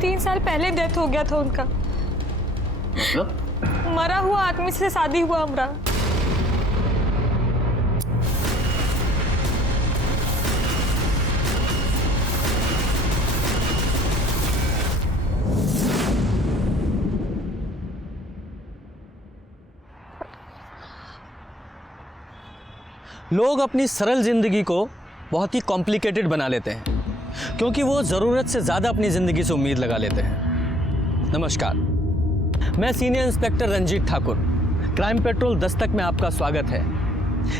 3 साल पहले डेथ हो गया था उनका। मतलब? मरा हुआ आदमी से शादी हुआ हमरा। लोग अपनी सरल जिंदगी को बहुत ही कॉम्प्लिकेटेड बना लेते हैं क्योंकि वो ज़रूरत से ज़्यादा अपनी ज़िंदगी से उम्मीद लगा लेते हैं। नमस्कार, मैं senior inspector Ranjeet Thakur, crime patrol Dastak में आपका स्वागत है।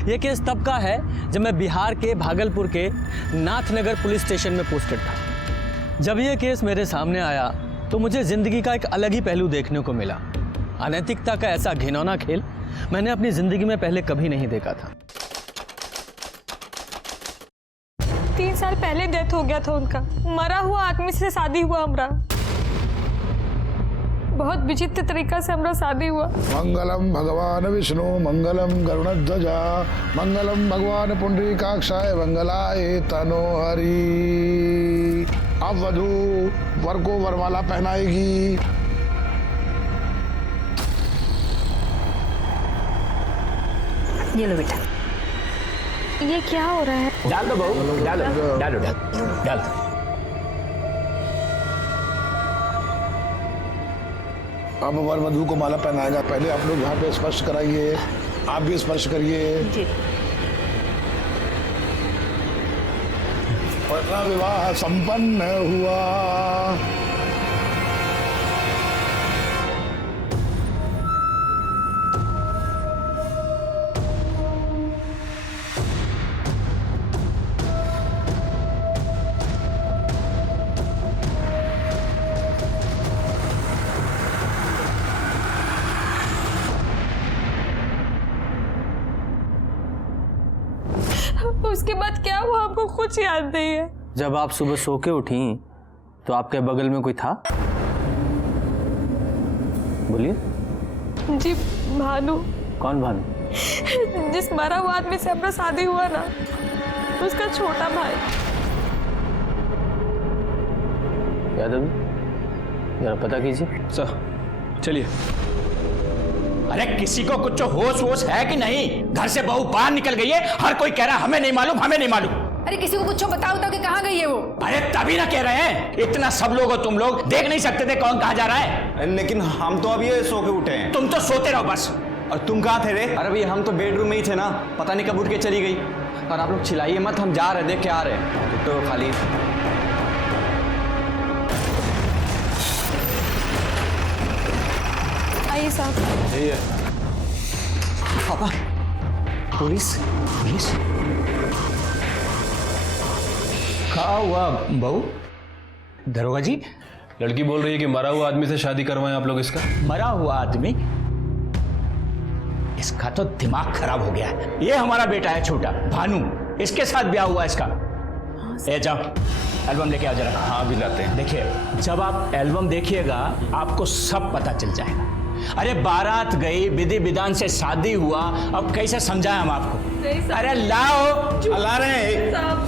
ये केस तब का है जब मैं बिहार के भागलपुर के नाथनगर पुलिस स्टेशन में पोस्टेड था। जब ये केस मेरे सामने आया तो मुझे ज़िंदगी का एक अलग ही पहलू देखने को मिला। अनैतिकता का ऐसा घिनौना खेल मैंने अपनी ज़िंदगी में पहले कभी नहीं देखा था। 3 साल पहले डेथ हो गया था उनका। मरा हुआ आदमी से शादी हुआ हमरा। बहुत विचित्र तरीका से हमरा शादी हुआ। मंगलम भगवान विष्णु मंगलम गरुड़ध्वजा मंगलम भगवान पुंडरीकाक्षाय मंगलाय तनोहरि। अब वधू वर को वरमाला पहनाएगी। ये लो बेटा। ये क्या हो रहा है? डाल दो बहू, डालो डालो डाल दो। अब वर वधू को माला पहनाएगा। पहले आप लोग यहाँ पे स्पर्श कराइए, आप भी स्पर्श करिए। जी। और विवाह संपन्न हुआ। उसके बाद क्या हुआ आपको कुछ याद नहीं है? जब आप सुबह सो के उठी तो आपके बगल में कोई था? बोलिए। जी भानु। कौन भानु? जिस मरा हुआ आदमी से अपना शादी हुआ ना, उसका छोटा भाई। यादव जरा पता कीजिए। सर चलिए। अरे किसी को कुछ होश वोश है कि नहीं? घर से बहू बाहर निकल गई है, हर कोई कह रहा है हमें नहीं मालूम हमें नहीं मालूम। अरे किसी को कुछ बताओ तो कि कहाँ गई है वो? अरे तभी ना कह रहे हैं, इतना सब लोग हो तुम लोग, देख नहीं सकते थे कौन कहाँ जा रहा है? लेकिन हम तो अभी सो के उठे हैं। तुम तो सोते रहो बस। और तुम कहाँ थे रे? अरे भैया हम तो बेडरूम में ही थे ना, पता नहीं कब उठ के चली गई। और आप लोग चिल्लाइए मत, हम जा रहे देख के आ रहे हैं। तो खाली आइए साहब। पापा पुलिस पुलिस कहा हुआ बहू? दरोगा जी, लड़की बोल रही है कि मरा हुआ आदमी से शादी करवाएं आप लोग इसका। मरा हुआ आदमी? इसका तो दिमाग खराब हो गया है। ये हमारा बेटा है छोटा भानु, इसके साथ ब्याह हुआ इसका। ए जाओ एल्बम लेके आ जरा। हाँ भी लाते हैं। देखिए जब आप एल्बम देखिएगा आपको सब पता चल जाएगा। अरे बारात गई, विधि विधान से शादी हुआ, अब कैसे समझाएं हम आपको? अरे लाओ। ला रहे हैं। साहब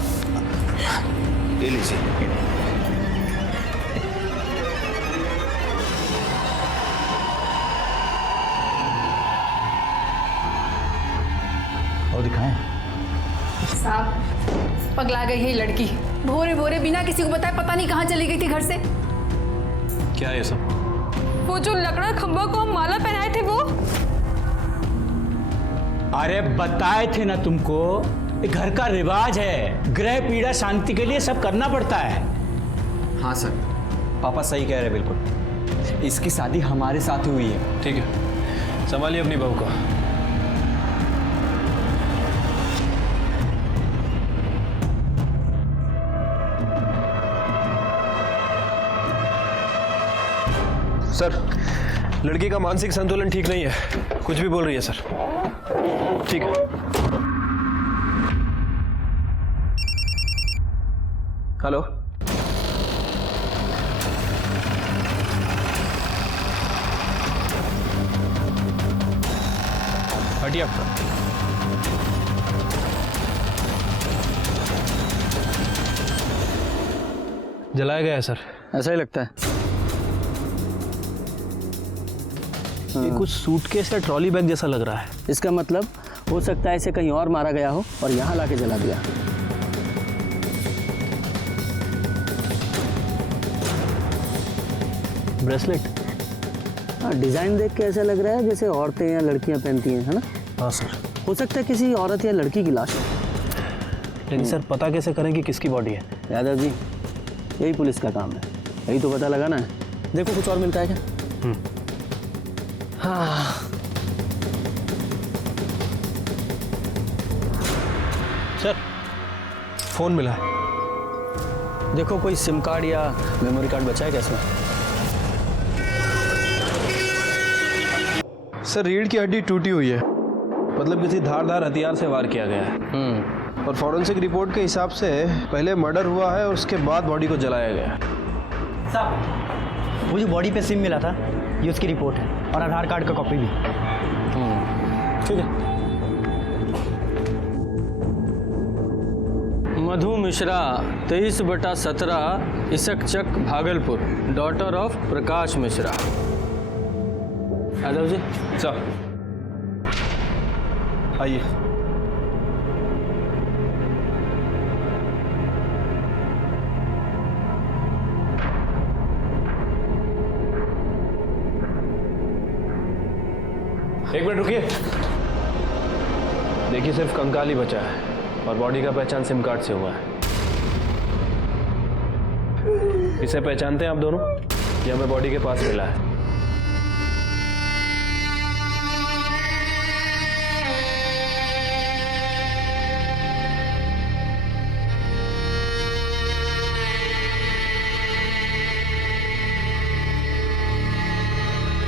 ले लीजिए। और दिखाएं। साहब पगला गई है ये लड़की। भोरे भोरे बिना किसी को बताए पता नहीं कहाँ चली गई थी घर से। क्या है ये सब? वो जो लकड़ा खंभा को हम माला पहनाए थे वो। अरे बताए थे ना तुमको, ये घर का रिवाज है, ग्रह पीड़ा शांति के लिए सब करना पड़ता है। हाँ सर, पापा सही कह रहे बिल्कुल। इसकी शादी हमारे साथ हुई है। ठीक है, संभालिए अपनी बहू को। सर, लड़की का मानसिक संतुलन ठीक नहीं है, कुछ भी बोल रही है सर। ठीक है। हेलो, हटिए आपका। जलाया गया है सर। ऐसा ही लगता है। ये कुछ सूटकेस या ट्रॉली बैग जैसा लग रहा है। इसका मतलब हो सकता है इसे कहीं और मारा गया हो और यहाँ लाके जला दिया। ब्रेसलेट। हाँ, डिज़ाइन देख के ऐसा लग रहा है जैसे औरतें या लड़कियाँ पहनती हैं, है ना? हाँ सर। हो सकता है किसी औरत या लड़की की लाश हो। लेकिन सर पता कैसे करें कि किसकी बॉडी है? यादव जी, यही पुलिस का काम है, यही तो पता लगाना है। देखो कुछ और मिलता है क्या? हाँ, सर फोन मिला है। देखो कोई सिम कार्ड या मेमोरी कार्ड बचा है क्या इसमें? सर रीढ़ की हड्डी टूटी हुई है, मतलब किसी धारदार हथियार से वार किया गया है। और फॉरेंसिक रिपोर्ट के हिसाब से पहले मर्डर हुआ है और उसके बाद बॉडी को जलाया गया है। साहब, वो जो बॉडी पे सिम मिला था ये उसकी रिपोर्ट है और आधार कार्ड का कॉपी भी। ठीक है। मधु मिश्रा 23/17 इसकचक Bhagalpur, daughter of Prakash Mishra. Yadav ji sir आइए। एक मिनट रुकिए। देखिए सिर्फ कंकाल ही बचा है और बॉडी का पहचान सिम कार्ड से हुआ है। इसे पहचानते हैं आप दोनों? ये हमें बॉडी के पास मिला है।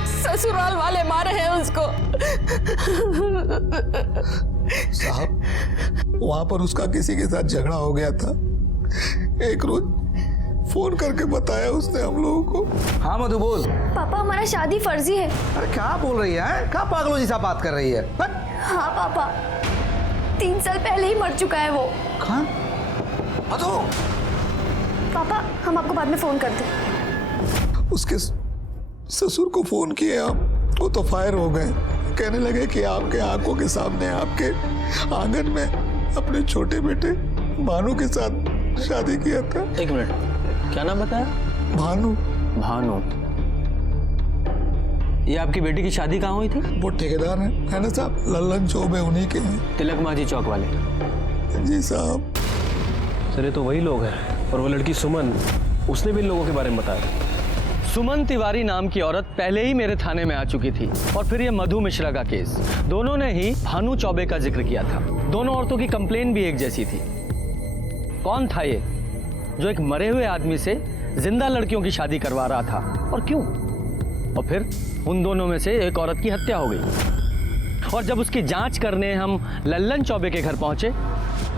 ससुराल वाले मारे हैं उसको। साहब, वहां पर उसका किसी के साथ झगड़ा हो गया था। एक रोज फोन करके बताया उसने हम लोगों को। हाँ मधु बोल। पापा हमारा शादी फर्जी है। अरे क्या बोल रही है? क्या पागलों जैसा बात कर रही है? हाँ पापा, 3 साल पहले ही मर चुका है वो। हाँ मधु। पापा हम आपको बाद में फोन करते हैं। उसके ससुर को फोन किए हम, वो तो फायर हो गए। कहने लगे कि आपके आंखों के सामने आपके आंगन में अपने छोटे बेटे भानु के साथ शादी किया था। एक मिनट, क्या नाम बताया? भानु। भानु। ये आपकी बेटी की शादी कहाँ हुई थी? वो ठेकेदार है ना साहब, लल्लन चौबे उन्हीं के हैं। तिलक माझी चौक वाले। जी साहब। सर ये तो वही लोग हैं। और वो लड़की सुमन, उसने भी इन लोगों के बारे में बताया। सुमन तिवारी नाम की औरत पहले ही मेरे थाने में आ चुकी थी। और फिर ये मधु मिश्रा का केस, दोनों ने ही भानु चौबे का जिक्र किया था। दोनों औरतों की कंप्लेन भी एक जैसी थी। कौन था ये जो एक मरे हुए आदमी से जिंदा लड़कियों की शादी करवा रहा था, और क्यों? और फिर उन दोनों में से एक औरत की हत्या हो गई। और जब उसकी जांच करने हम लल्लन चौबे के घर पहुंचे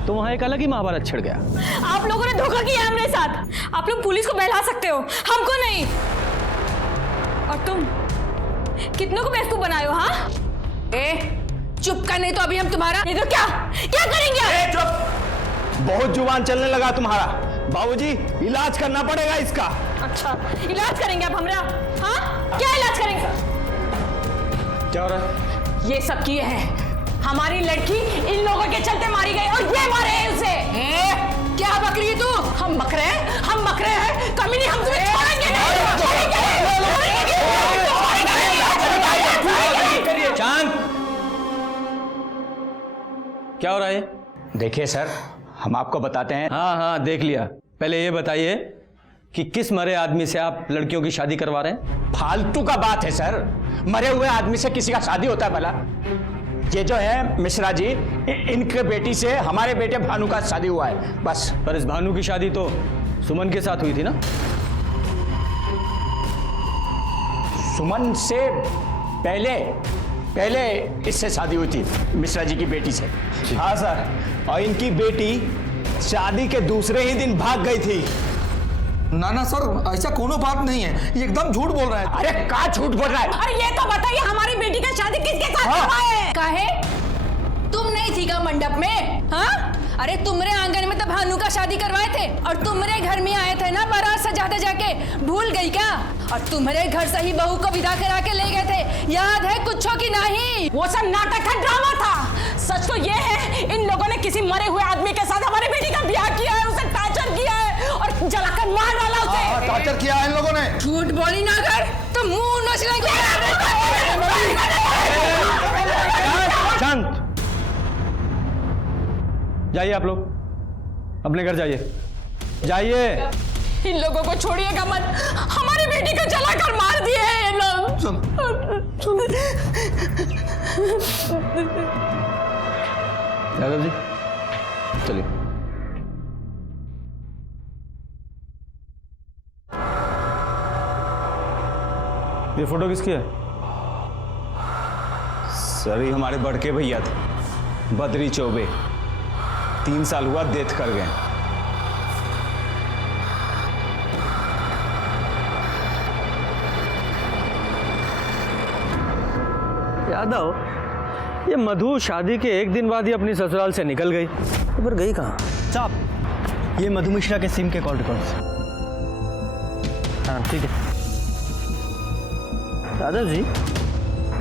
तो वहां एक अलग ही महाभारत छिड़ गया। आप लोगों ने धोखा किया हमारे साथ। आप लोग पुलिस को बहला सकते हो, हमको नहीं। और तुम कितनों को बेवकूफ बनाए हो? हाँ, चुप कर, नहीं तो अभी हम तुम्हारा। नहीं तो क्या क्या करेंगे? चुप! बहुत जुबान चलने लगा तुम्हारा। बाबूजी इलाज करना पड़ेगा इसका। अच्छा, इलाज करेंगे आप हमारा? हाँ, क्या इलाज करेंगे? क्या हो रहा है? ये सब किए हैं। हमारी लड़की इन लोगों के चलते मारी गई और ये मारे हैं उसे। क्या बकरी है तू? हम बकरे हैं, हम बकरे हैं। कमी नहीं, हम तुम्हें छोड़ेंगे नहीं। चांद, क्या हो रहा है? देखिए सर, हम आपको बताते हैं। हाँ हाँ देख लिया। पहले ये बताइए कि किस मरे आदमी से आप लड़कियों की शादी करवा रहे हैं? फालतू का बात है सर। मरे हुए आदमी से किसी का शादी होता है भला? ये जो है मिश्रा जी, इनके बेटी से हमारे बेटे भानु का शादी हुआ है बस। पर इस भानु की शादी तो सुमन के साथ हुई थी ना? सुमन से पहले इससे शादी हुई थी, मिश्रा जी की बेटी से। हाँ सर, और इनकी बेटी शादी के दूसरे ही दिन भाग गई थी। ना सर, ऐसा कोनो बात नहीं है, ये एकदम झूठ बोल रहा है। अरे का झूठ बोल रहा है? अरे ये तो बताइए, हमारी बेटी का शादी किसके साथ करवाए? काहे? तुम नहीं थी का मंडप में? हाँ, अरे तुमरे आंगन में तो भानु का शादी करवाए थे और तुमरे घर में आए थे ना बारात सजाते जाके, भूल गई क्या? और तुम्हारे घर से ही बहू को विदा करा के ले गए थे, याद है कुछो की नहीं? वो सब नाटक था, ड्रामा था। सच तो ये है इन लोगों ने किसी मरे हुए आदमी के साथ हमारी बेटी का ब्याह किया है, उसे टॉर्चर किया है और जलाकर मार डाला उसे। टॉर्चर किया है इन लोगों ने। झूठ बोली ना कर तो मुंह नोच लेंगे। शांत जाइए, आप लोग अपने घर जाइए, जाइए। इन लोगों को छोड़िएगा मत, हमारी बेटी को जलाकर मार दिए हैं ये लोग। यादव जी चलिए। ये फोटो किसकी है? सर ये हमारे बड़के भैया थे, बद्री चौबे। 3 साल हुआ डेथ कर गए। यादव, ये मधु शादी के 1 दिन बाद ही अपनी ससुराल से निकल गई, तो फिर गई कहाँ? साहब, ये मधु मिश्रा के सिम के कॉल रिकॉर्ड्स। हाँ ठीक है। यादव जी,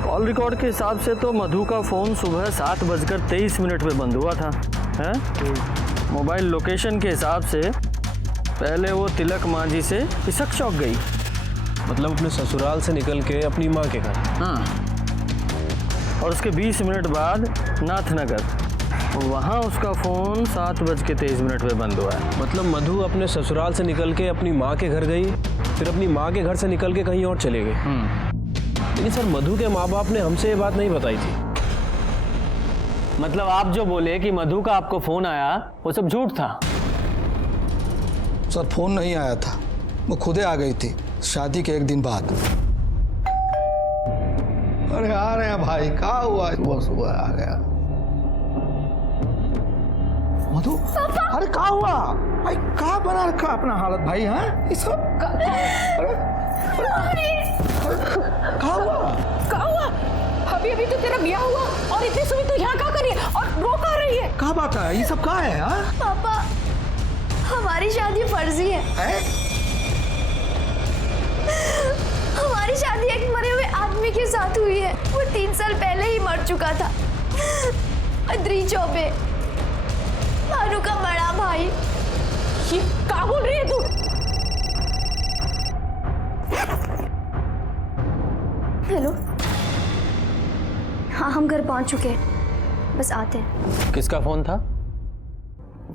कॉल रिकॉर्ड के हिसाब से तो मधु का फ़ोन सुबह 7:23 पे बंद हुआ था, है? मोबाइल लोकेशन के हिसाब से पहले वो तिलक मांझी से इसक चौक गई। मतलब अपने ससुराल से निकल के अपनी माँ के घर। हाँ, और उसके 20 मिनट बाद नाथनगर, वहाँ उसका फ़ोन 7:23 पे बंद हुआ है। मतलब मधु अपने ससुराल से निकल के अपनी माँ के घर गई, फिर अपनी माँ के घर से निकल के कहीं और चले गए। लेकिन सर, मधु के माँ बाप ने हमसे ये बात नहीं बताई थी। मतलब आप जो बोले कि मधु का आपको फ़ोन आया, वो सब झूठ था? सर फोन नहीं आया था, वो खुदे आ गई थी शादी के 1 दिन बाद। अरे आ रहे हैं भाई, क्या हुआ? सुबह सुबह आ गया मधु। अरे क्या हुआ भाई? क्या बना रखा अपना हालत भाई? हैं ये सब क्या हुआ? क्या हुआ? अभी अभी तो तेरा ब्याह हुआ और इतनी सुबह तू यहाँ क्या कर रही है और रो क्या रही है? क्या बात है? ये सब क्या है? हाँ पापा, हमारी शादी फर्जी है। हमारी शादी एक मरे हुए आदमी के साथ हुई है। वो 3 साल पहले ही मर चुका था। बद्री चौबे, भानु का बड़ा भाई। ये क्या बोल रही है तू? हेलो, हाँ हम घर पहुंच चुके हैं, बस आते हैं। किसका फ़ोन था?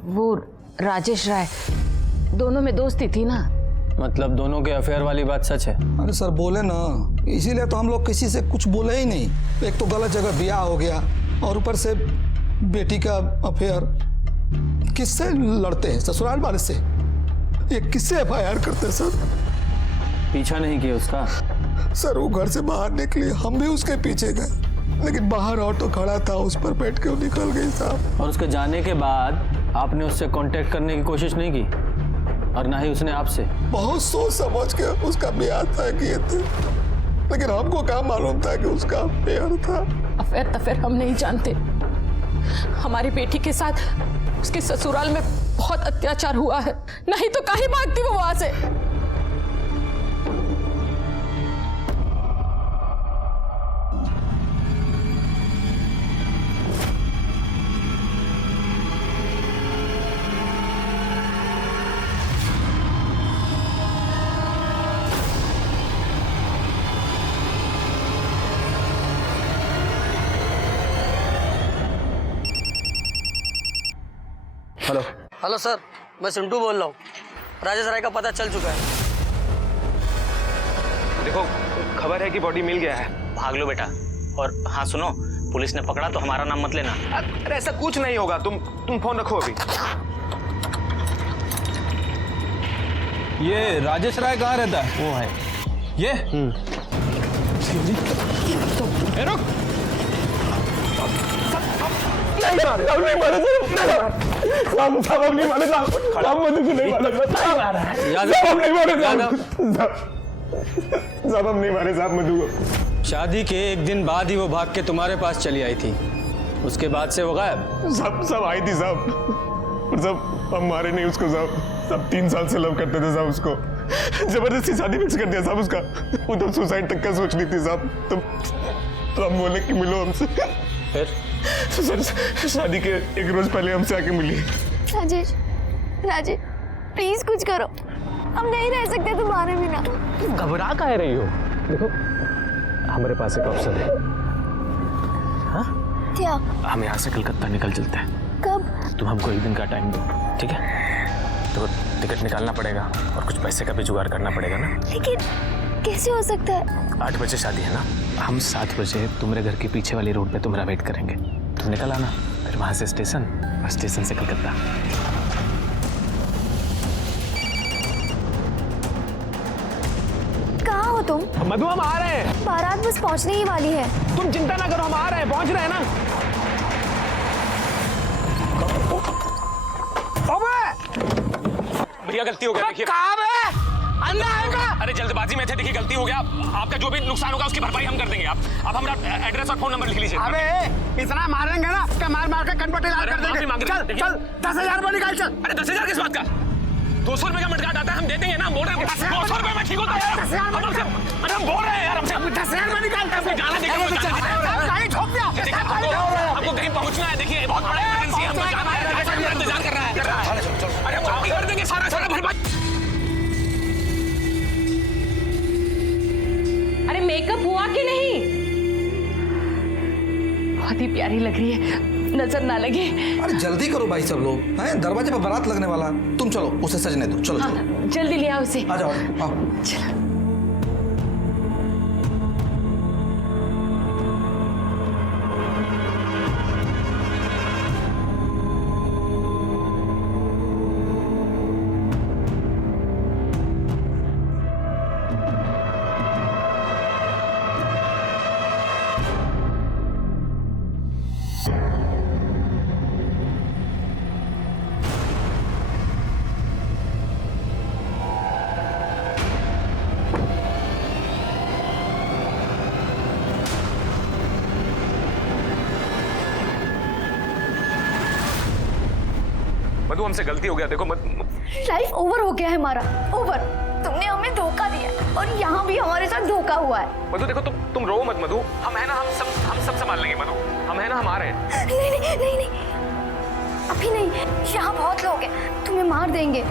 वो राजेश राय, दोनों में दोस्ती थी ना। मतलब दोनों के अफेयर वाली बात सच है? अरे सर बोले ना, इसीलिए तो हम लोग किसी से कुछ बोले ही नहीं। एक तो गलत जगह ब्याह हो गया और ऊपर से बेटी का अफेयर। किससे लड़ते हैं? ससुराल वाले से। ये किससे FIR करते हैं सर? पीछा नहीं किया उसका? सर वो घर से बाहर निकली, हम भी उसके पीछे गए, लेकिन बाहर ऑटो खड़ा था, उस पर बैठ के वो निकल गई साहब। और उसके जाने के बाद आपने उससे कांटेक्ट करने की कोशिश नहीं की और ना ही उसने आपसे? बहुत सोच समझ के उसका ब्याह तय किए थे, लेकिन हमको क्या मालूम था कि उसका अफेयर था। अफेयर तफेयर हम नहीं जानते। हमारी बेटी के साथ उसके ससुराल में बहुत अत्याचार हुआ है, नहीं तो काहे भागती वो वहां से? हेलो हेलो सर, मैं सिंटू बोल रहा हूँ। राजेश राय का पता चल चुका है। देखो, खबर है कि बॉडी मिल गया है। भाग लो बेटा। और हाँ सुनो, पुलिस ने पकड़ा तो हमारा नाम मत लेना। अरे ऐसा कुछ नहीं होगा, तुम फोन रखो अभी। ये राजेश राय कहाँ रहता है? वो है ये? रुक। शादी के 1 दिन बाद ही वो भाग के तुम्हारे पास चली आई थी, उसके बाद से वो गायब। सब आई थी साहब। और सब हम मारे नहीं उसको साहब। सब 3 साल से लव करते थे साहब उसको। जबरदस्ती शादी फिक्स कर दिया साहब उसका। वो तो सुसाइड तक का सोच रही थी साहब। तो हम बोले कि मिलो हमसे। फिर सर शादी के 1 रोज पहले हमसे आके मिली। राजेश, राजेश प्लीज कुछ करो, हम नहीं रह सकते तुम्हारे बिना। घबरा काहे रही हो? देखो हमारे पास एक ऑप्शन है। हाँ? क्या? हम यहाँ से कलकत्ता निकल चलते हैं। कब? तुम हमको 1 दिन का टाइम दो, ठीक है? तो टिकट निकालना पड़ेगा और कुछ पैसे का भी जुगाड़ करना पड़ेगा ना। लेकिन कैसे हो सकता है? 8 बजे शादी है ना, हम 7 बजे तुम्हारे घर के पीछे वाली रोड पे तुम्हारा वेट करेंगे। तुम निकल आना, फिर वहाँ से स्टेशन और स्टेशन से कलकत्ता। कहाँ हो तुम? मधु हम आ रहे हैं। बारात बस पहुँचने ही वाली है। तुम चिंता ना करो, हम आ रहे हैं, पहुँच रहे हैं ना। भैया गलती हो गया, देखिए। कहाँ है? अंदर आएगा। अरे जल्दबाजी में थे, देखिए गलती हो गया। आपका जो भी नुकसान होगा उसकी भरपाई हम कर देंगे। आप हमारा एड्रेस और फोन नंबर लिख लीजिए। अबे इतना मारेंगे ना कि मार के कनपट्टी लाल कर देंगे। चल 10,000 रुपये निकाल चल। अरे 10,000 किस बात का? 200 रुपए का मटकाट आता है, हम दे देंगे ना। बोल रहे हैं 200 रुपए में ठीक होता है। अरे हम बोल रहे हैं यार, हमसे 10,000 रुपये निकालते हैं। जाना देखिए, कहीं ठोक दिया। हमको कहीं पहुंचना है। देखिए बहुत बड़ा इमरजेंसी है, हमको जाना है, इंतजार कर रहा है। अरे हम कर देंगे सारा भरपाई। अरे मेकअप हुआ कि नहीं? बहुत ही प्यारी लग रही है, नजर ना लगे। अरे जल्दी करो भाई, सब लोग हैं, दरवाजे पर बारात लगने वाला। तुम चलो, उसे सजने दो। चलो हाँ, चलो जल्दी ले आओ उसे। आ जाओ, आओ। चलो। मधु हमसे गलती हो गया, देखो लाइफ ओवर हो गया है हमारा, ओवर। तुमने हमें धोखा दिया और यहाँ भी हमारे साथ धोखा हुआ है। मधु देखो, तुम रो मत मधु। हम है ना, हम सब संभाल लेंगे मधु। हम है ना, हम आ रहे हैं। नहीं, अभी नहीं, यहाँ बहुत लोग हैं, तुम्हें मार देंगे।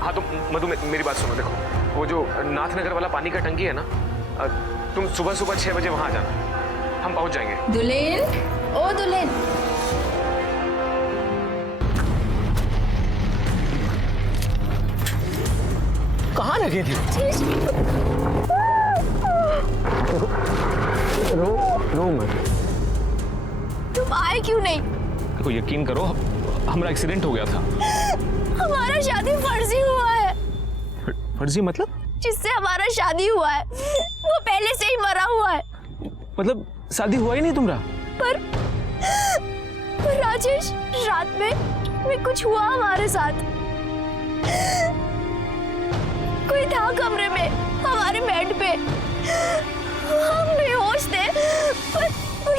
हाँ तो मधु मेरी बात सुनो, देखो वो जो नाथनगर वाला पानी का टंकी है ना, तुम सुबह 6 बजे वहां आ जाना, हम पहुंच जाएंगे। दुल्हन, ओ दुल्हन। कहाँ लगे थे? रो मत। तुम आए क्यों नहीं? देखो यकीन करो, हमारा एक्सीडेंट हो गया था। हमारा शादी फर्जी हुआ है। फर्जी मतलब? जिससे हमारा शादी हुआ है वो पहले से ही मरा हुआ है। मतलब शादी हुआ ही नहीं तुम्हारा? पर राजेश, रात में कुछ हुआ हमारे साथ। कोई था कमरे में, हमारे बेड पे। हम बेहोश थे, पर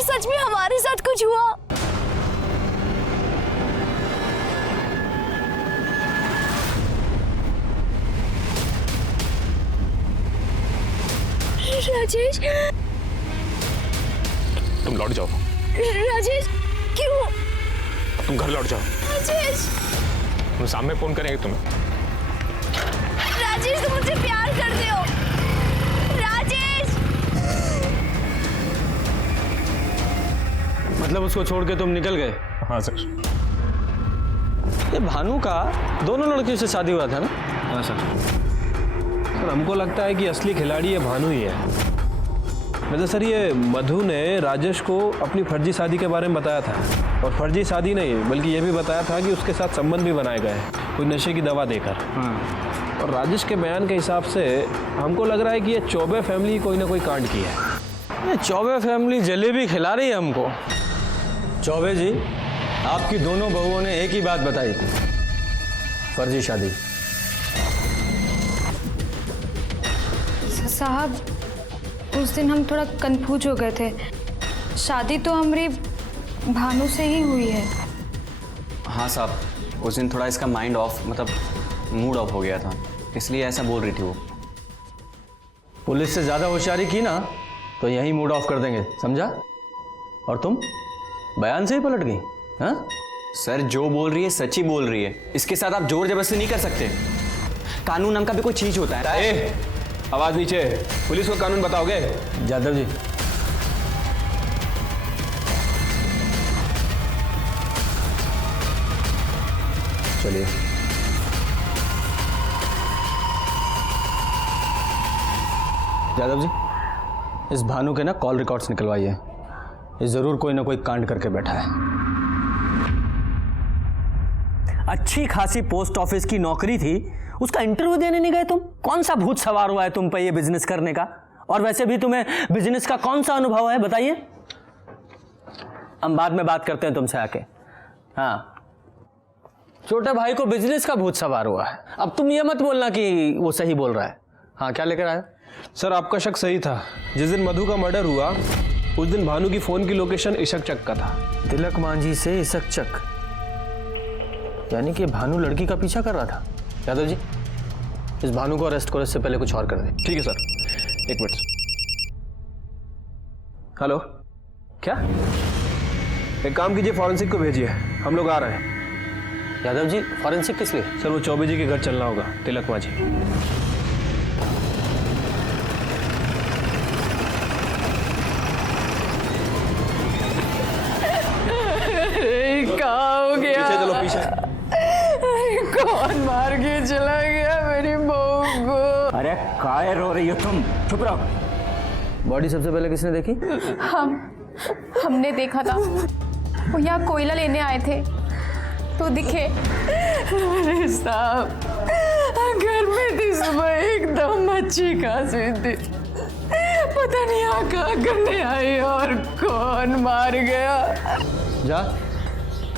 सच में हमारे साथ कुछ हुआ। राजेश, तुम लौट जाओ। राजेश क्यों? तुम घर लौट जाओ। राजेश, हम शाम में फोन करेंगे तुम्हें। राजेश तुम मुझसे प्यार करते हो। राजेश, मतलब उसको छोड़ के तुम निकल गए? हाँ सर। ये भानु का दोनों लड़कियों से शादी हुआ था ना? हाँ सर। हमको लगता है कि असली खिलाड़ी ये भानु ही है। वैसे सर ये मधु ने राजेश को अपनी फर्जी शादी के बारे में बताया था, और फर्जी शादी नहीं बल्कि ये भी बताया था कि उसके साथ संबंध भी बनाए गए कोई नशे की दवा देकर। और राजेश के बयान के हिसाब से हमको लग रहा है कि ये चौबे फैमिली कोई ना कोई कांड की है। ये चौबे फैमिली जलेबी खिला रही है हमको। चौबे जी, आपकी दोनों बहुओं ने एक ही बात बताई थी, फर्जी शादी। साहब उस दिन हम थोड़ा कंफ्यूज हो गए थे। शादी तो हमारी भानु से ही हुई है। हाँ साहब, उस दिन थोड़ा इसका माइंड ऑफ, मतलब मूड ऑफ हो गया था, इसलिए ऐसा बोल रही थी वो। पुलिस से ज़्यादा होशियारी की ना तो यहीं मूड ऑफ कर देंगे, समझा? और तुम बयान से ही पलट गई? हाँ सर, जो बोल रही है सच ही बोल रही है, इसके साथ आप जोर जबरदस्ती नहीं कर सकते। कानून नाम का भी कोई चीज होता है। आवाज नीचे, पुलिस को कानून बताओगे? जादव जी, चलिए। जादव जी, इस भानु के ना कॉल रिकॉर्ड्स निकलवाइए। ये जरूर कोई ना कोई कांड करके बैठा है। अच्छी खासी पोस्ट ऑफिस की नौकरी थी, उसका इंटरव्यू देने नहीं गए तुम? कौन सा भूत सवार हुआ है तुम पे ये बिजनेस करने का? और वैसे भी तुम्हें बिजनेस का कौन सा अनुभव है, बताइए। हम बाद में बात करते हैं तुमसे आके। हाँ, छोटे भाई को बिजनेस का भूत सवार हुआ है। अब तुम ये मत बोलना कि वो सही बोल रहा है। हाँ, क्या लेकर आए? सर, आपका शक सही था। जिस दिन मधु का मर्डर हुआ उस दिन भानु की फोन की लोकेशन इशक चक का था। तिलक मांझी से इशक चक, यानी कि भानु लड़की का पीछा कर रहा था। यादव जी, इस भानु को अरेस्ट करो, इससे पहले कुछ और कर दे। ठीक है सर, एक मिनट। हेलो, क्या? एक काम कीजिए, फॉरेंसिक को भेजिए, हम लोग आ रहे हैं। यादव जी, फॉरेंसिक किस लिए? सर, वो चौबे जी के घर चलना होगा, तिलक मांझी। हो गया? पीछे चलो, पीछे। कौन मार के चला गया मेरी बहू को? अरे काय रो रही हो तुम? चुप रहो। बॉडी सबसे पहले किसने देखी? हमने देखा था, वो यहाँ कोयला लेने आए थे तो दिखे। अरे साहब, घर में थी, सुबह एकदम अच्छी खासी थी, पता नहीं यहाँ कहाँ करने आई और कौन मार गया। जा,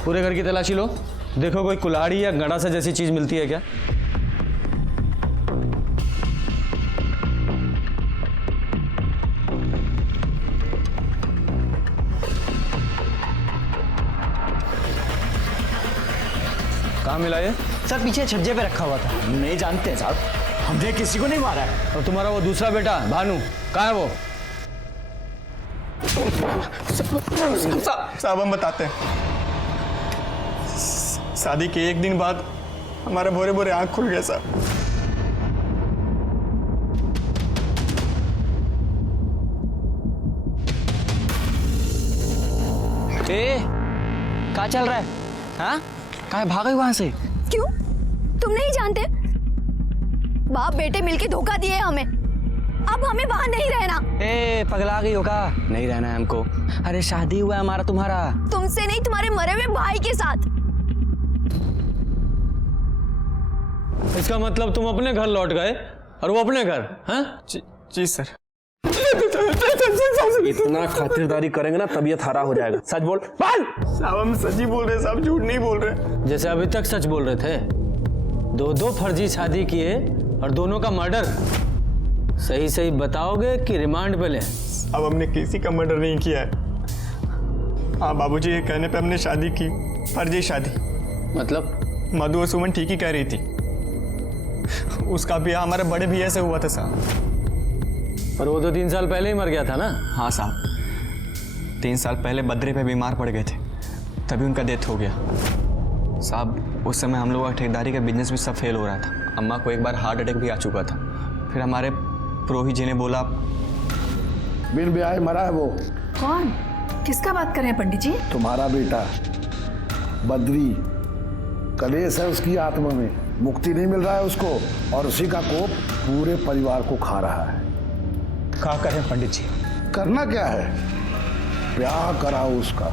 पूरे घर की तलाशी लो, देखो कोई कुल्हाड़ी या गड़ासा जैसी चीज मिलती है क्या। कहाँ मिला ये? सर, पीछे छज्जे पे रखा हुआ था। नहीं जानते साहब, हमने किसी को नहीं मारा है। और तुम्हारा वो दूसरा बेटा भानु कहाँ है वो? साहब, हम बताते हैं। शादी के एक दिन बाद हमारा भोरे भोरे आंख खुल गया साहब। क्या चल रहा है? हाँ, कहाँ भाग गई वहां से? क्यों? तुम नहीं जानते? बाप बेटे मिलके धोखा दिए हमें, अब हमें वहां नहीं रहना। पगला गई हो का? नहीं रहना है हमको। अरे शादी हुआ है हमारा तुम्हारा। तुमसे नहीं, तुम्हारे मरे हुए भाई के साथ। इसका मतलब तुम अपने घर लौट गए और वो अपने घर? हाँ जी सर। इतना खातिरदारी करेंगे ना तबीयत हरा हो जाएगा। सच बोल। साहब, हम सच ही बोल रहे हैं साहब, झूठ नहीं बोल रहे। जैसे अभी तक सच बोल रहे थे। दो फर्जी शादी किए और दोनों का मर्डर। सही सही बताओगे कि रिमांड पे ले? अब हमने किसी का मर्डर नहीं किया है। हाँ बाबूजी, ये कहने पे हमने शादी की, फर्जी शादी। मतलब? मधु और सुमन ठीक ही कह रही थी। उसका ब्याह हमारे बड़े भैया से हुआ था साहब। पर वो तो 3 साल पहले ही मर गया था ना? हाँ साहब, 3 साल पहले बद्रे पे बीमार पड़ गए थे, तभी उनका डेथ हो गया। साहब, उस समय हम लोग का ठेकेदारी का बिजनेस भी सब फेल हो रहा था। अम्मा को एक बार हार्ट अटैक भी आ चुका था। फिर हमारे पुरोहित जी ने बोला, बिन ब्याह मरा है वो। कौन? किसका बात कर रहे हैं पंडित जी? तुम्हारा बेटा बद्री। कलेश है उसकी आत्मा में, मुक्ति नहीं मिल रहा है उसको, और उसी का कोप पूरे परिवार को खा रहा है। क्या करें पंडित जी? करना क्या है, ब्याह कराओ उसका।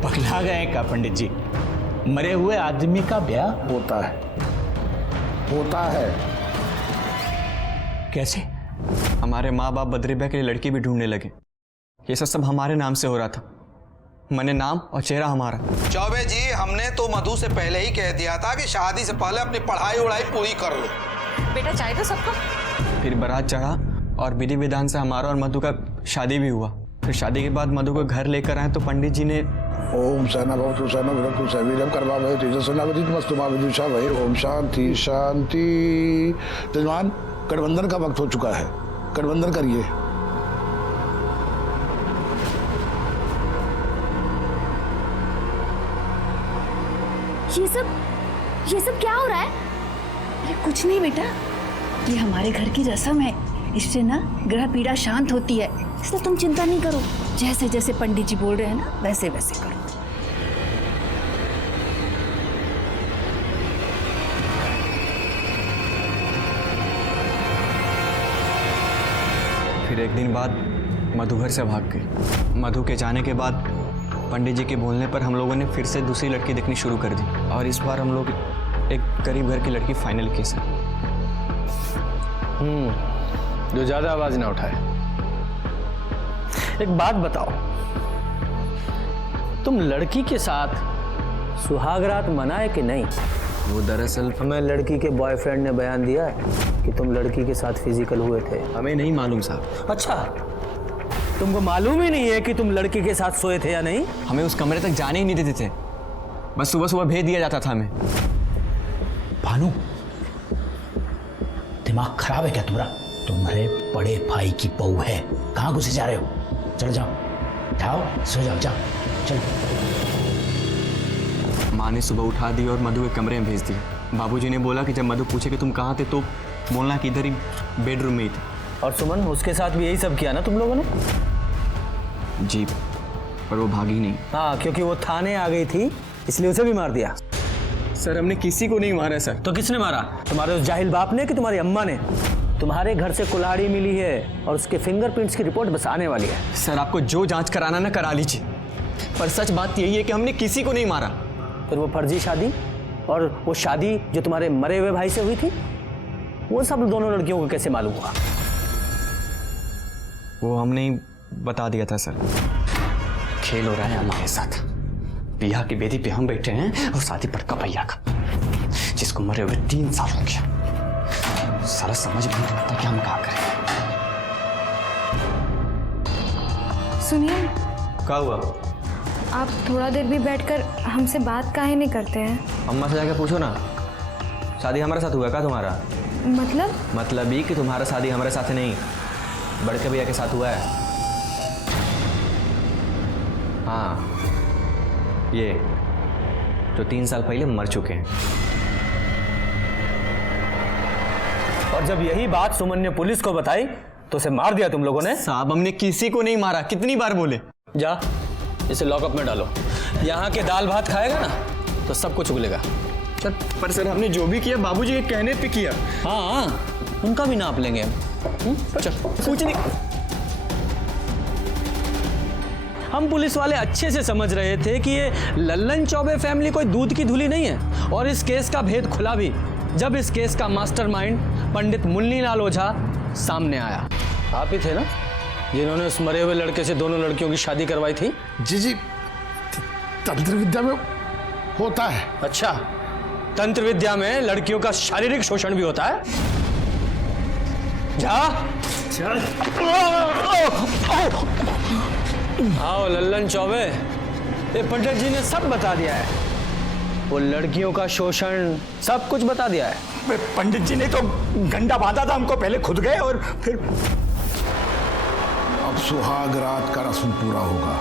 पगला गए क्या पंडित जी? मरे हुए आदमी का ब्याह होता है, होता है। कैसे? हमारे माँ बाप बद्री ब्याह के लिए लड़की भी ढूंढने लगे। ये सब हमारे नाम से हो रहा था। मैंने नाम और चेहरा हमारा। चौबे जी, हमने तो मधु से पहले ही कह दिया था कि शादी से पहले अपनी पढ़ाई उड़ाई पूरी कर लो। बेटा चाय तो सबको। फिर बारात चढ़ा और विधि विधान से हमारा और मधु का शादी भी हुआ। फिर शादी के बाद मधु को घर लेकर आए तो पंडित जी ने ओम सहना भवतु सहना भवतु सवीरम कर्मा भवे तेजस्विना मस्तुमा विदुषा भवे। ओम शांति शांति। जजमान, गठबंधन का वक्त हो चुका है, गठबंधन करिए। ये सब क्या हो रहा है? अरे कुछ नहीं बेटा, ये हमारे घर की रस्म है। इससे ना ग्रह पीड़ा शांत होती है, इसलिए तुम चिंता नहीं करो। जैसे जैसे पंडित जी बोल रहे हैं ना, वैसे वैसे करो। फिर एक दिन बाद मधु घर से भाग गई। मधु के जाने के बाद पंडित जी के बोलने पर हम लोगों ने फिर से दूसरी लड़की देखनी शुरू कर दी, और इस बार हम लोग एक गरीब घर की लड़की फाइनल की सर। जो ज्यादा आवाज ना उठाए। एक बात बताओ, तुम लड़की के साथ सुहागरात मनाए कि नहीं? वो दरअसल हमें लड़की के बॉयफ्रेंड ने बयान दिया है कि तुम लड़की के साथ फिजिकल हुए थे। हमें नहीं मालूम साहब। अच्छा, तुमको मालूम ही नहीं है कि तुम लड़की के साथ सोए थे या नहीं? हमें उस कमरे तक जाने ही नहीं देते थे, बस सुबह सुबह भेज दिया जाता था हमें। भानु, दिमाग खराब है क्या तुम्हारा? तुम्हारे बड़े भाई की बहू है, कहाँ घुसे जा रहे हो? चलो जाओ जाओ, सो जाओ, जाओ चलो। माँ ने सुबह उठा दी और मधु के कमरे में भेज दिया। बाबूजी ने बोला कि जब मधु पूछे कि तुम कहाँ थे तो बोलना कि इधर ही बेडरूम में ही थे। और सुमन, उसके साथ भी यही सब किया ना तुम लोगों ने? जी, पर वो भागी नहीं। हाँ, क्योंकि वो थाने आ गई थी इसलिए उसे भी मार दिया। सर, हमने किसी को नहीं मारा सर। तो किसने मारा? तुम्हारे उस जाहिल बाप ने कि तुम्हारी अम्मा ने? तुम्हारे घर से कुल्हाड़ी मिली है और उसके फिंगरप्रिंट्स की रिपोर्ट बस आने वाली है। सर, आपको जो जांच कराना ना करा लीजिए, पर सच बात यही है कि हमने किसी को नहीं मारा। फिर वो फर्जी शादी और वो शादी जो तुम्हारे मरे हुए भाई से हुई थी, वो सब दोनों लड़कियों को कैसे मालूम हुआ? वो हमने ही बता दिया था सर। खेल हो रहा है हमारे साथ। बियाह की बेदी पे हम बैठे हैं और शादी पर कपैया का, जिसको मरे हुए 3 साल हो गया। सारा समझ में नहीं आता कि हम क्या करें। सुनिए, क्या हुआ? आप थोड़ा देर भी बैठकर हमसे बात काहे नहीं करते हैं? अम्मा से जाके पूछो ना, शादी हमारे साथ हुआ क्या तुम्हारा? मतलब ही कि तुम्हारा शादी हमारे साथ नहीं, बड़के भैया के साथ हुआ है। हाँ, ये जो 3 साल पहले मर चुके हैं। और जब यही बात सुमन ने पुलिस को बताई तो उसे मार दिया तुम लोगों ने? साहब, हमने किसी को नहीं मारा, कितनी बार बोले। जा, इसे लॉकअप में डालो। यहाँ के दाल भात खाएगा ना तो सब कुछ उगलेगा। सर, पर सर हमने जो भी किया बाबूजी के कहने पे किया। हाँ, उनका भी नाप लेंगे हम। चल, कुछ नहीं। हम पुलिस वाले अच्छे से समझ रहे थे कि ये लल्लन चौबे फैमिली कोई दूध की धुली नहीं है, और इस केस का भेद खुला भी जब इस केस का मास्टरमाइंड पंडित मुन्नीलाल ओझा सामने आया। आप ही थे ना जिन्होंने उस मरे हुए लड़के से दोनों लड़कियों की शादी करवाई थी? जी, तंत्र विद्या में होता है। अच्छा, तंत्र विद्या में लड़कियों का शारीरिक शोषण भी होता है? जा, चल। आओ लल्लन चौबे, ये पंडित जी ने सब बता दिया है। वो लड़कियों का शोषण सब कुछ बता दिया है। पंडित जी ने तो गंडा बांधा था हमको, पहले खुद गए और फिर। अब सुहाग रात का रस्म पूरा होगा।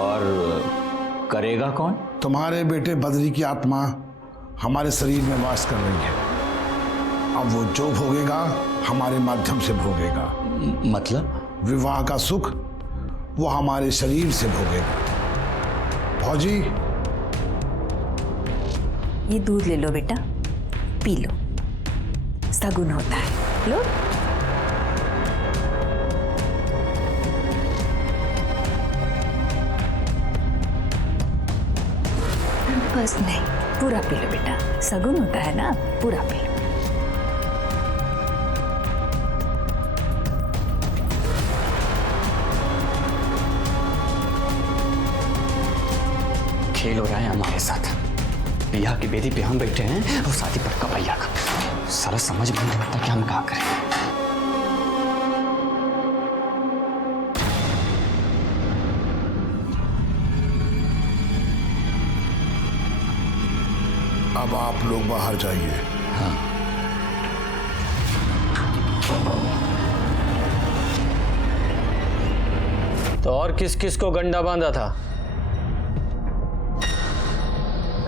और करेगा कौन? तुम्हारे बेटे बद्री की आत्मा हमारे शरीर में वास कर रही है। अब वो जो भोगेगा हमारे माध्यम से भोगेगा। मतलब? विवाह का सुख वो हमारे शरीर से भोगेगा। फौजी, ये दूध ले लो बेटा, पी लो, सगुन होता है। लो। बस नहीं, पूरा पी लो बेटा, सगुन होता है ना, पूरा पी लो। खेल हो रहा है हमारे साथ। बियाह की बेदी पे हम बैठे हैं और शादी पर कपैया का। सारा समझ में नहीं आता कि हम क्या करें। अब आप लोग बाहर जाइए। हाँ। तो और किस किस को गंडा बांधा था?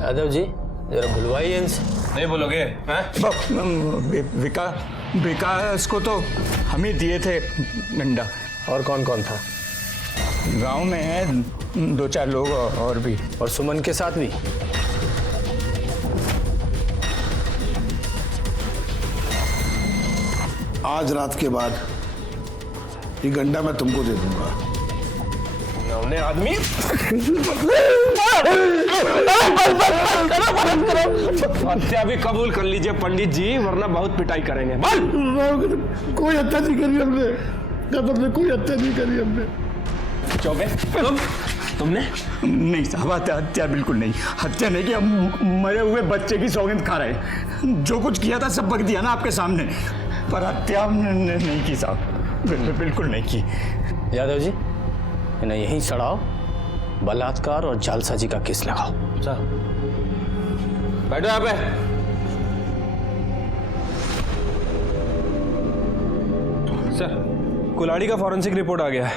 यादव जी जरा बुलवाइए इनसे। नहीं बोलोगे? विकास को तो हम ही दिए थे डंडा। और कौन कौन था? गांव में है 2-4 लोग और भी। और सुमन के साथ भी? आज रात के बाद ये गंडा मैं तुमको दे दूंगा। हमने आदमी हत्या भी कबूल कर लीजिए पंडित जी, वरना बहुत पिटाई करेंगे। कोई हत्या नहीं करी हमने, कसम से कोई हत्या नहीं करी हमने। चौबे तुमने? नहीं साहब, हत्या बिल्कुल नहीं। हत्या नहीं की, हम मरे हुए बच्चे की सौगंध खा रहे। जो कुछ किया था सब बक दिया ना आपके सामने, पर हत्या नहीं की साहब, बिल्कुल नहीं की। यादव जी इन्हें यहीं चढ़ाओ, बलात्कार और जालसाजी का केस लगाओ। बैठो यहाँ पे। सर कुल्हाड़ी का फॉरेंसिक रिपोर्ट आ गया है,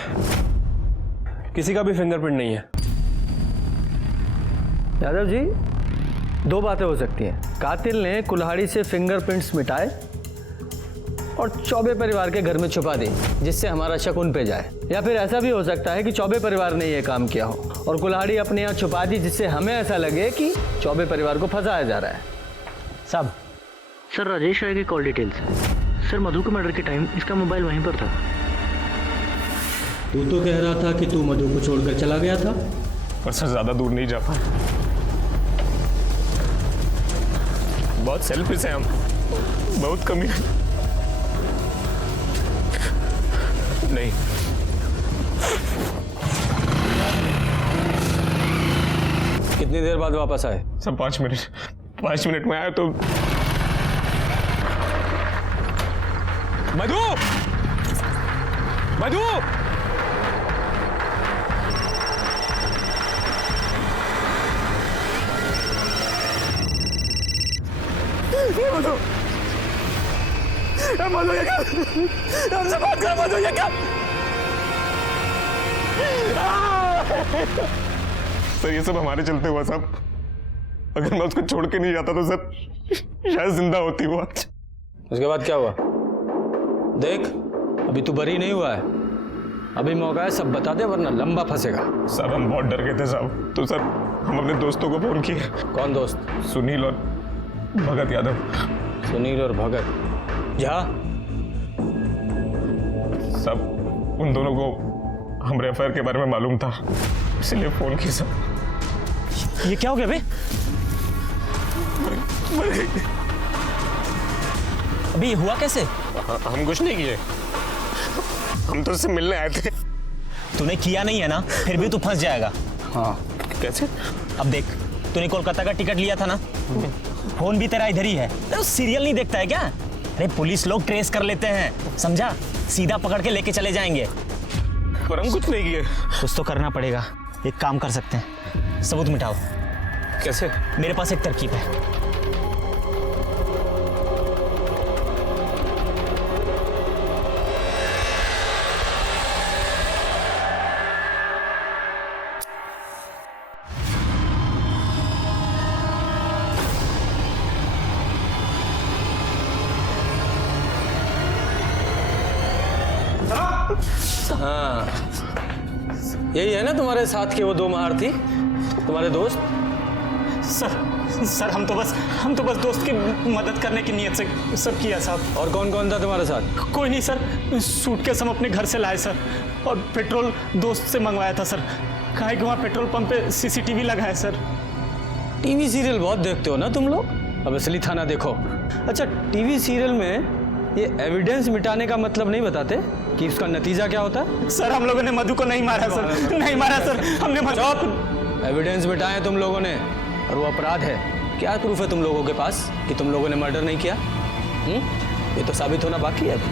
किसी का भी फिंगरप्रिंट नहीं है। यादव जी दो बातें हो सकती हैं, कातिल ने कुल्हाड़ी से फिंगरप्रिंट्स मिटाए और चौबे परिवार के घर में छुपा दी जिससे हमारा शक उन पे जाए, या फिर ऐसा भी हो सकता है कि चौबे परिवार ने यह काम किया हो और कुल्हाड़ी अपने यहाँ छुपा दी जिससे हमें ऐसा लगे कि चौबे परिवार को फंसाया जा रहा है। साहब सर राजेश राय की कॉल डिटेल्स है। सर मधु के मर्डर के टाइम इसका मोबाइल वहीं पर था। तू तो कह रहा था कि तू मधु को छोड़कर चला गया था। पर सर ज्यादा दूर नहीं जा पाए, बहुत सेल्फिश है हम, बहुत कमी है। नहीं कितनी देर बाद वापस आए? सब 5 मिनट में आया तो मधु मधु मधु ये क्या? हमसे बात करो मधु, ये क्या? सर ये सब हमारे चलते हुआ साहब, अगर मैं उसको छोड़ के नहीं जाता तो सर शायद जिंदा होती वो आज। उसके बाद क्या हुआ? देख अभी तू बरी नहीं हुआ है, अभी मौका है, सब बता दे वरना लंबा फंसेगा। साहब हम बहुत डर गए थे साहब, तो सर हम अपने दोस्तों को फोन किए। कौन दोस्त? सुनील और भगत यादव। सुनील और भगत जहाँ? सब उन दोनों को हमारे अफेयर के बारे में मालूम था, इसलिए फोन किया सब। ये क्या हो गया बे? अभी ये हुआ कैसे? हम कुछ नहीं किए, हम तो उससे मिलने आए थे। तूने किया नहीं है ना, फिर भी तू फंस जाएगा। हाँ कैसे? अब देख तूने कोलकाता का टिकट लिया था ना, फोन भी तेरा इधर ही है। तो सीरियल नहीं देखता है क्या? अरे पुलिस लोग ट्रेस कर लेते हैं, समझा? सीधा पकड़ के लेके चले जाएंगे। पर हम कुछ नहीं किए। कुछ तो करना पड़ेगा, एक काम कर सकते हैं, सबूत मिटाओ। कैसे? मेरे पास एक तरकीब है। हाँ यही है ना तुम्हारे साथ के वो दो महारथी, तुम्हारे दोस्त? सर हम तो बस दोस्त की मदद करने की नीयत से सब किया साहब। और कौन कौन था तुम्हारे साथ? कोई नहीं सर, सूटकेस हम अपने घर से लाए सर, और पेट्रोल दोस्त से मंगवाया था सर। काहे कि वहाँ पेट्रोल पंप पे सीसीटीवी लगा है सर। टीवी सीरियल बहुत देखते हो ना तुम लोग, अब असली थाना देखो। अच्छा टीवी सीरियल में ये एविडेंस मिटाने का मतलब नहीं बताते कि उसका नतीजा क्या होता है? सर हम लोगों ने मधु को नहीं मारा सर, नहीं मारा सर, हमने मधु। एविडेंस मिटाए तुम लोगों ने और वो अपराध है। क्या प्रूफ है तुम लोगों के पास कि तुम लोगों ने मर्डर नहीं किया? ये तो साबित होना बाकी है अभी।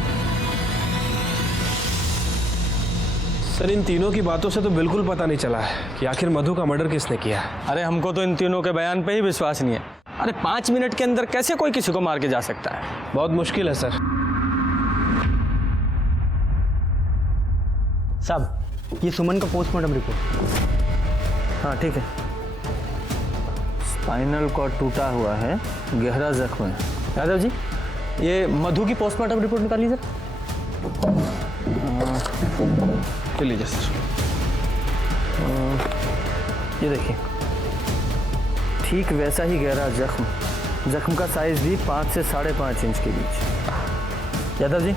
सर इन तीनों की बातों से तो बिल्कुल पता नहीं चला है कि आखिर मधु का मर्डर किसने किया। अरे हमको तो इन तीनों के बयान पे ही विश्वास नहीं है। अरे 5 मिनट के अंदर कैसे कोई किसी को मार के जा सकता है? बहुत मुश्किल है सर। साहब ये सुमन का पोस्टमार्टम रिपोर्ट। हाँ ठीक है। स्पाइनल कॉर्ड टूटा हुआ है, गहरा जख्म है। यादव जी ये मधु की पोस्टमार्टम रिपोर्ट निकाल लीजिए। ले लीजिए सर। ये देखिए, ठीक वैसा ही गहरा जख्म का साइज भी 5 से 5.5 इंच के बीच। यादव जी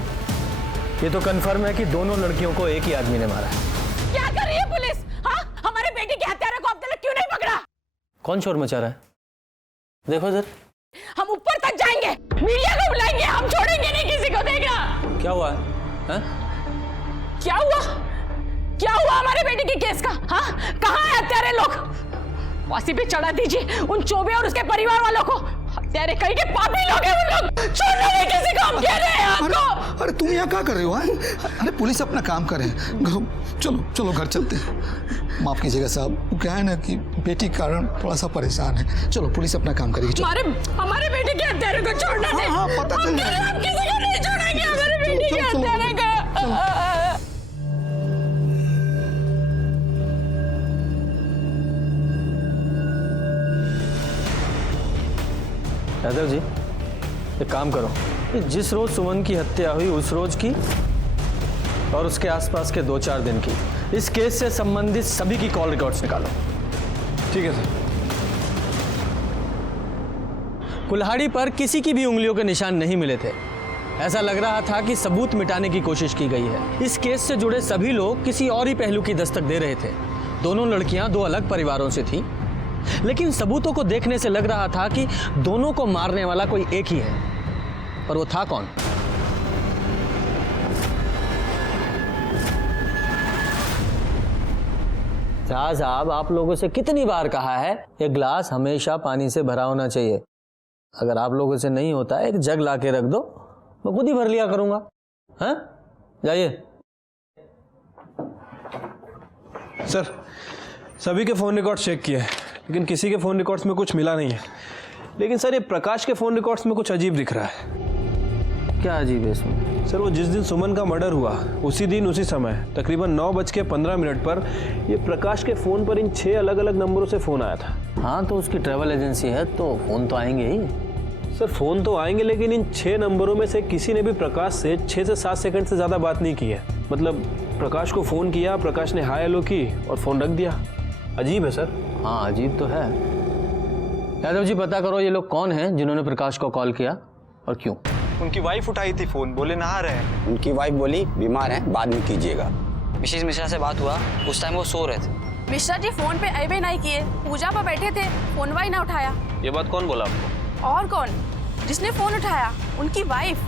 ये तो कंफर्म है कि दोनों लड़कियों को एक ही आदमी ने मारा है। क्या कर रही है पुलिस? हाँ, हमारे बेटे के हत्यारे को अब तक क्यों नहीं पकड़ा? कौन शोर मचा रहा है? देखो सर। हम ऊपर तक जाएंगे, मीडिया को बुलाएंगे, हम छोड़ेंगे नहीं किसी को। देखना क्या हुआ है? क्या हुआ? क्या हुआ हमारे बेटे के केस का? हाँ, कहाँ है हत्यारे लोग? फांसी पे चढ़ा दीजिए उन चौबे और उसके परिवार वालों को। हत्यारे कहीं के पापी लोग हैं वो लोग। छोड़ना नहीं किसी को, हम कह रहे हैं आपको। अरे तुम यहाँ क्या कर रहे हो? अरे पुलिस अपना काम करे। चलो चलो घर चलते हैं। माफ कीजिएगा साहब, वो क्या है ना कि बेटी के कारण थोड़ा सा परेशान है। चलो पुलिस अपना काम करेगी। हमारे बेटे के हत्यारे को छोड़ना नहीं। हाँ, पता चल जाएगा। हम किसी को नहीं छोड़ेंगे हमारे बेटे के हत्यारे को। यादव जी एक काम करो, जिस रोज सुमन की हत्या हुई उस रोज की और उसके आसपास के 2-4 दिन की इस केस से संबंधित सभी की कॉल रिकॉर्ड्स निकालो। ठीक है सर। कुल्हाड़ी पर किसी की भी उंगलियों के निशान नहीं मिले थे। ऐसा लग रहा था कि सबूत मिटाने की कोशिश की गई है। इस केस से जुड़े सभी लोग किसी और ही पहलू की दस्तक दे रहे थे। दोनों लड़कियां 2 अलग परिवारों से थीं, लेकिन सबूतों को देखने से लग रहा था कि दोनों को मारने वाला कोई एक ही है। पर वो था कौन? शाह साहब, आप लोगों से कितनी बार कहा है ये ग्लास हमेशा पानी से भरा होना चाहिए। अगर आप लोगों से नहीं होता एक जग ला के रख दो, मैं खुद ही भर लिया करूंगा। हाँ जाइए। सर सभी के फ़ोन रिकॉर्ड चेक किए हैं, लेकिन किसी के फ़ोन रिकॉर्ड्स में कुछ मिला नहीं है। लेकिन सर ये प्रकाश के फ़ोन रिकॉर्ड्स में कुछ अजीब दिख रहा है। क्या अजीब है इसमें? सर वो जिस दिन सुमन का मर्डर हुआ उसी दिन उसी समय तकरीबन 9:15 पर ये प्रकाश के फ़ोन पर इन 6 अलग अलग नंबरों से फ़ोन आया था। हाँ तो उसकी ट्रैवल एजेंसी है तो फ़ोन तो आएंगे ही। सर फ़ोन तो आएंगे, लेकिन इन 6 नंबरों में से किसी ने भी प्रकाश से 6 से 7 सेकंड से ज़्यादा बात नहीं की है। मतलब प्रकाश को फ़ोन किया, प्रकाश ने हाय हेलो की और फ़ोन रख दिया। अजीब है सर। हाँ अजीब तो है। यादव जी पता करो ये लोग कौन हैं जिन्होंने प्रकाश को कॉल किया और क्यों? उनकी वाइफ उठाई थी फ़ोन, बोले नहा रहे हैं। उनकी वाइफ बोली बीमार हैं, बाद में कीजिएगा। मिसेस मिश्रा से बात हुआ, उस टाइम वो सो रहे थे। मिश्रा जी फोन पे अबे नहीं किए, पूजा पर बैठे थे, फोन वाई ना उठाया। ये बात कौन बोला आपको? और कौन? जिसने फोन उठाया उनकी वाइफ।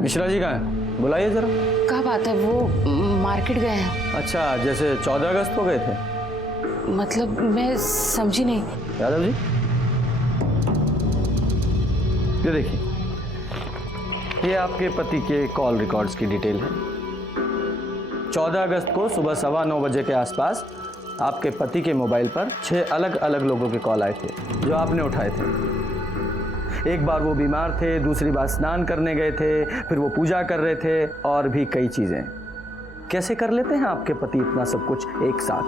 मिश्रा जी कहाँ है? बुलाइए जरा। क्या बात है? वो मार्केट गए हैं। अच्छा, जैसे 14 अगस्त को गए थे? मतलब मैं समझी नहीं। यादव जी ये देखिए, ये आपके पति के कॉल रिकॉर्ड्स की डिटेल है। 14 अगस्त को सुबह 9:15 बजे के आसपास आपके पति के मोबाइल पर 6 अलग अलग लोगों के कॉल आए थे जो आपने उठाए थे। एक बार वो बीमार थे, दूसरी बार स्नान करने गए थे, फिर वो पूजा कर रहे थे और भी कई चीजें। कैसे कर लेते हैं आपके पति इतना सब कुछ एक साथ?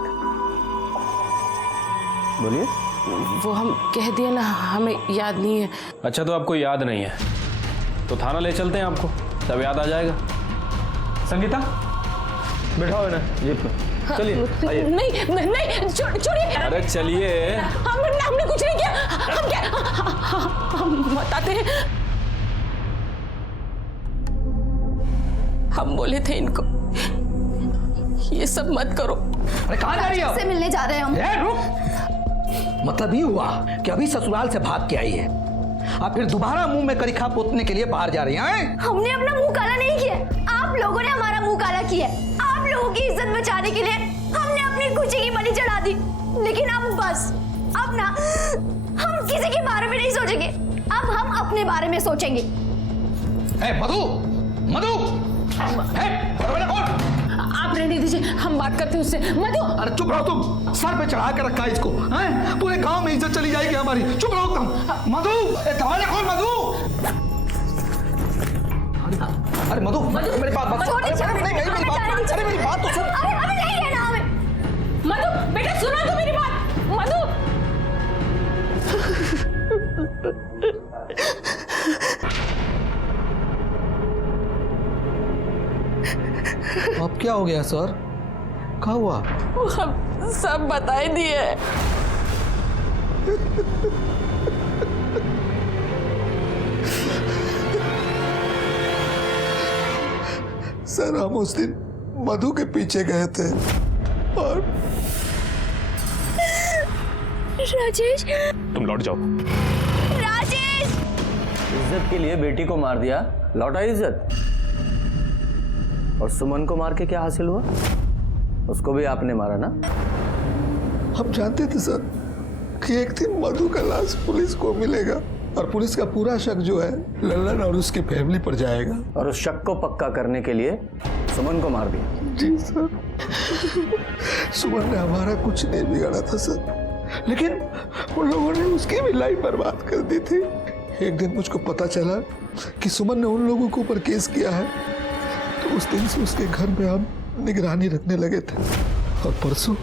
बोलिए। वो हम कह दिए ना, हमें याद नहीं है। अच्छा तो आपको याद नहीं है तो थाना ले चलते हैं आपको, तब याद आ जाएगा। संगीता बैठाओ ना जीप पे, चलिए आइए। नहीं छोड़िए। अरे चलिए। हमने कुछ नहीं किया। हम क्या हम बताते हैं। हम बोले थे इनको ये सब मत करो। अरे कहाँ जा रही हो? से मिलने जा रहे हैं हम। रुक। मतलब ये हुआ कि अभी ससुराल से भाग के आई है, आप फिर दोबारा मुंह में करिखा पोतने के लिए बाहर जा रही हैं? हमने अपना मुंह काला नहीं किया, आप लोगों ने हमारा मुंह काला किया। आप लोगों की इज्जत बचाने के लिए हमने अपनी खुशी की बलि चढ़ा दी। लेकिन अब बस, अब ना हम किसी के बारे में नहीं सोचेंगे, अब हम अपने बारे में सोचेंगे। मधु, मधु है दरवाजा खोल। आप रहने दीजिए, हम बात करते हैं उससे। मधु, अरे चुप रहो तुम, सर पे चढ़ा के रखा है इसको, हैं? पूरे गांव में इज्जत चली जाएगी हमारी। चुप रहो तुम। मधु दरवाजा खोल मधु। अरे मधु मेरी बात मत सुन। अरे मेरी बात तो सुन। अरे नहीं रहना हमें। मधु बेटा सुनो तो मेरी बात। मधु अब क्या हो गया सर? क्या हुआ? हम सब बता ही दिए। सर हम उस दिन मधु के पीछे गए थे और राजेश, तुम लौट जाओ। राजेश, इज्जत के लिए बेटी को मार दिया, लौटा इज्जत। और सुमन को मार के क्या हासिल हुआ? उसको भी आपने मारा ना? हम जानते थे सर कि एक दिन मधु का लाश पुलिस को मिलेगा और पुलिस का पूरा शक जो है लल्लन और उसकी फैमिली पर जाएगा। और उस शक को पक्का करने के लिए सुमन को मार दिया। जी सर, सुमन ने हमारा कुछ नहीं बिगाड़ा था सर, लेकिन उन लोगों ने उसकी भी लाइफ बर्बाद कर दी थी। एक दिन मुझको पता चला कि सुमन ने उन लोगों के ऊपर केस किया है, तो उस दिन से उसके घर में हम निगरानी रखने लगे थे। और परसों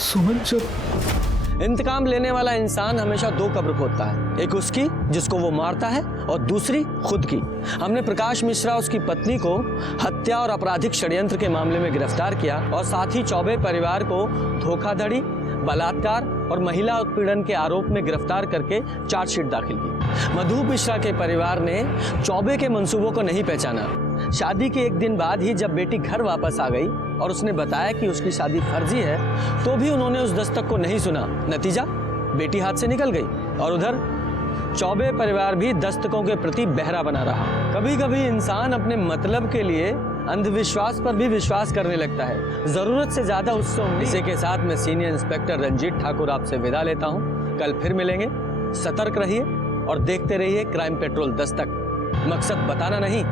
सुमन जब इंतकाम लेने वाला इंसान हमेशा दो कब्र खोदता है, एक उसकी जिसको वो मारता है और दूसरी खुद की। हमने प्रकाश मिश्रा उसकी पत्नी को हत्या और आपराधिक षड्यंत्र के मामले में गिरफ्तार किया और साथ ही चौबे परिवार को धोखाधड़ी, बलात्कार और महिला उत्पीड़न के आरोप में गिरफ्तार करके चार्जशीट दाखिल की। मधु मिश्रा के परिवार ने चौबे के मंसूबों को नहीं पहचाना। शादी के एक दिन बाद ही जब बेटी घर वापस आ गई और उसने बताया कि उसकी शादी फर्जी है, तो भी उन्होंने उस दस्तक को नहीं सुना। नतीजा, बेटी हाथ से निकल गई और उधर चौबे परिवार भी दस्तकों के प्रति बहरा बना रहा। कभी कभी इंसान अपने मतलब के लिए अंधविश्वास पर भी विश्वास करने लगता है, जरूरत से ज्यादा उससे उम्मीद। इसी के साथ मैं सीनियर इंस्पेक्टर रंजीत ठाकुर आपसे विदा लेता हूँ। कल फिर मिलेंगे। सतर्क रहिए और देखते रहिए क्राइम पेट्रोल दस्तक। मकसद बताना नहीं,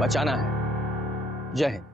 बचाना है। जय हिंद।